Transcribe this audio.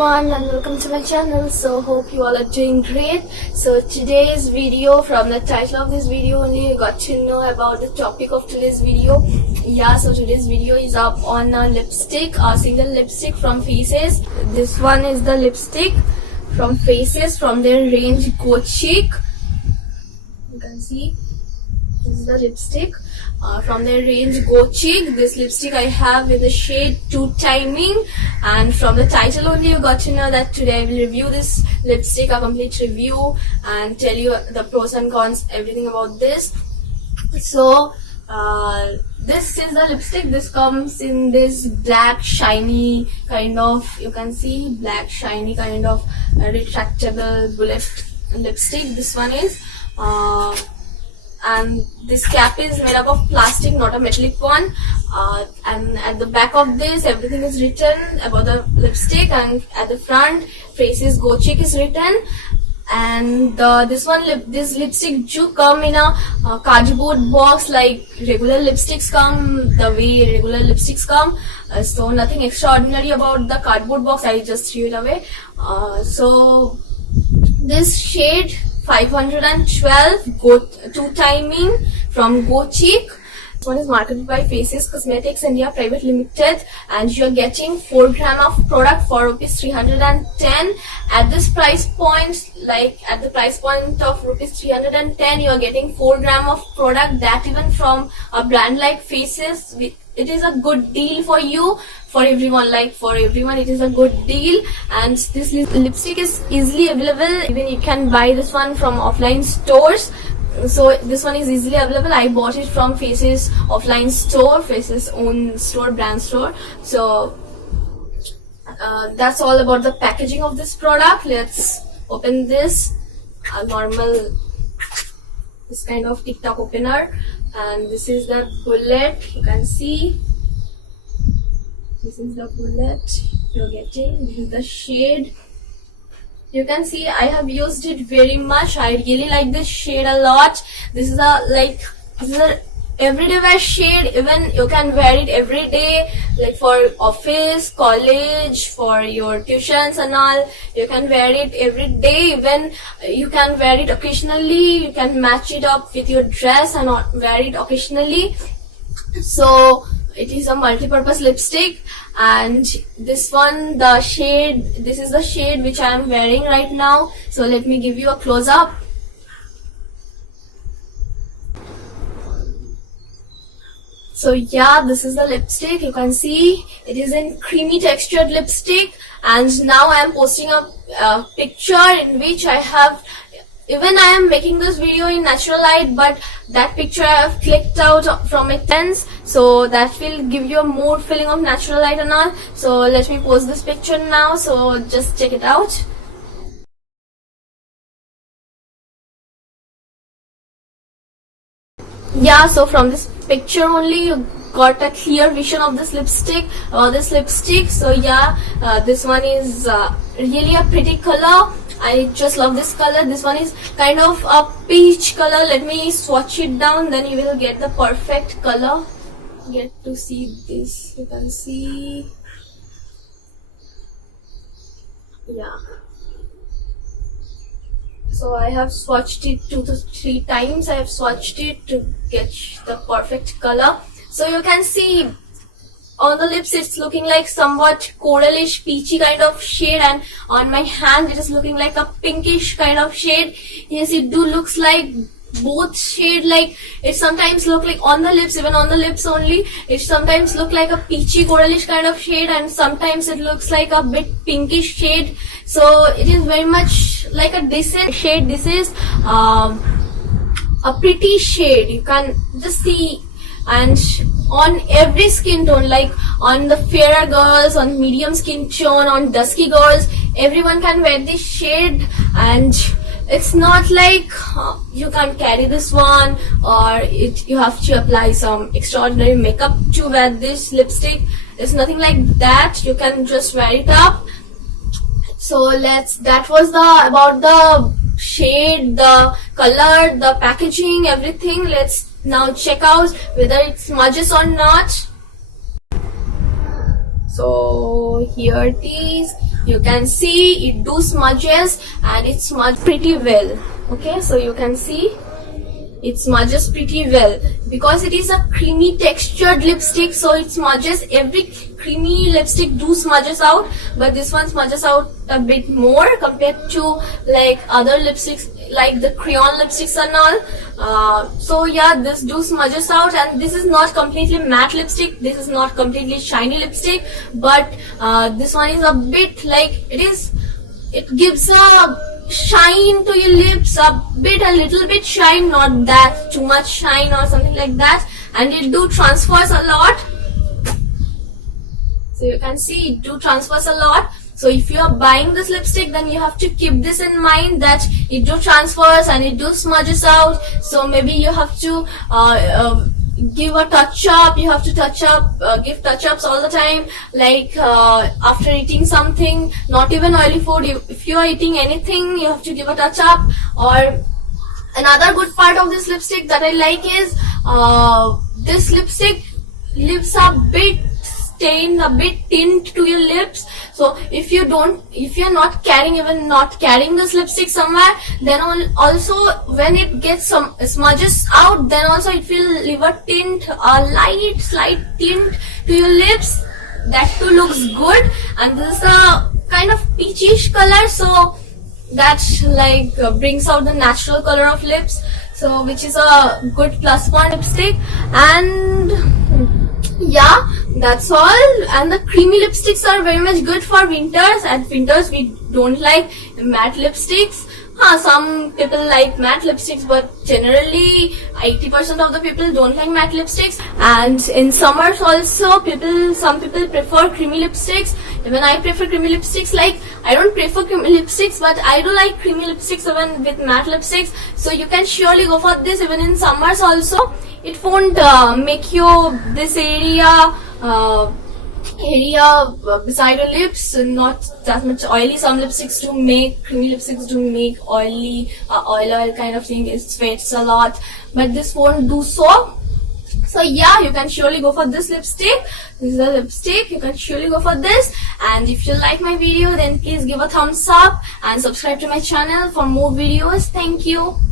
everyone and welcome to my channel. So hope you all are doing great. So today's video, from the title of this video only you got to know about the topic of today's video. So today's video is up on a lipstick, a single lipstick from Faces. This one is the lipstick from Faces from their range Go Chic. You can see this is the lipstick from their range Go Chic. This lipstick I have with the shade 2 Timing, and from the title only you got to know that today I will review this lipstick, a complete review, and tell you the pros and cons, everything about this. So this is the lipstick. This comes in this black shiny kind of, you can see black shiny kind of retractable bullet lipstick. This one is and this cap is made up of plastic, not a metallic one, and at the back of this everything is written about the lipstick, and at the front Faces Go Chic is written. And this lipstick do come in a cardboard box like regular lipsticks come, the way regular lipsticks come. So nothing extraordinary about the cardboard box, I just threw it away. So this shade 512 2 Timing from Go Chic. This one is marketed by Faces Cosmetics India Private Limited, and you are getting 4 gram of product for rupees 310. At this price point, like at the price point of rupees 310, you are getting 4 gram of product, that even from a brand like Faces. It is a good deal for you, for everyone, like for everyone it is a good deal. And this lipstick is easily available, even you can buy this one from offline stores. So this one is easily available. I bought it from Faces offline store, Faces own store, brand store. So that's all about the packaging of this product. Let's open this. A normal, this kind of TikTok opener, and this is the bullet. You can see this is the bullet you're getting. This is the shade. You can see I have used it very much. I really like this shade a lot. This is a everyday wear shade. Even you can wear it every day, like for office, college, for your tuitions and all. You can wear it every day. Even you can wear it occasionally. You can match it up with your dress and wear it occasionally. So it is a multi-purpose lipstick. And this one, the shade, this is the shade which I am wearing right now. So let me give you a close-up. So yeah, this is the lipstick. You can see it is in creamy textured lipstick. And now I am posting a picture in which I have, even I am making this video in natural light, but that picture I have clicked out from a lens, so that will give you a more feeling of natural light and all. So let me post this picture now, so just check it out. Yeah, so from this picture only you got a clear vision of this lipstick, so yeah, this one is really a pretty color. I just love this color. This one is kind of a peach color. Let me swatch it down, then you will get the perfect color. Get to see this. You can see. Yeah. So I have swatched it 2 to 3 times. I have swatched it to get the perfect color. So you can see on the lips it's looking like somewhat coralish peachy kind of shade, and on my hand it is looking like a pinkish kind of shade. Yes, it do looks like both shade, like it sometimes look like on the lips, even on the lips only, it sometimes look like a peachy coralish kind of shade, and sometimes it looks like a bit pinkish shade. So it is very much like a decent shade. This is a pretty shade, you can just see. And on every skin tone, like on the fairer girls, on medium skin tone, on dusky girls, everyone can wear this shade. And it's not like you can't carry this one, or you have to apply some extraordinary makeup to wear this lipstick. It's nothing like that. You can just wear it up. So that was about the shade, the color, the packaging, everything. Let's now check out whether it smudges or not. So here it is. You can see it do smudges and it smudges pretty well. Okay, so you can see it smudges pretty well because it is a creamy textured lipstick, so it smudges. Every creamy lipstick do smudges out, but this one smudges out a bit more compared to like other lipsticks, like the crayon lipsticks and all. So yeah, this do smudges out, and this is not completely matte lipstick, this is not completely shiny lipstick, but this one is a bit like it gives a shine to your lips, a little bit shine, not that too much shine or something like that, and it do transfers a lot. So you can see it do transfers a lot. So if you are buying this lipstick, then you have to keep this in mind that it do transfers and it do smudges out. So maybe you have to give a touch up, you have to give touch ups all the time, like after eating something, not even oily food, if you are eating anything, you have to give a touch up. Or another good part of this lipstick that I like is this lipstick leaves a bit stain, a bit tint to your lips. So if you're not carrying this lipstick somewhere, then also when it gets some smudges out, then also it will leave a tint, a slight tint to your lips. That too looks good, and this is a kind of peachish color, so that like brings out the natural color of lips, so which is a good plus point lipstick. And yeah, that's all. And the creamy lipsticks are very much good for winters. At winters we don't like matte lipsticks. Some people like matte lipsticks, but generally 80% of the people don't like matte lipsticks. And in summers also, some people prefer creamy lipsticks. Even I prefer creamy lipsticks. Like, I don't prefer creamy lipsticks, but I do like creamy lipsticks even with matte lipsticks. So you can surely go for this even in summers also. It won't make you this area beside your lips not that much oily. Some lipsticks do make, creamy lipsticks do make oily, oil kind of thing, it sweats a lot, but this won't do so. So yeah, you can surely go for this lipstick. This is a lipstick, you can surely go for this. And if you like my video, then please give a thumbs up and subscribe to my channel for more videos. Thank you.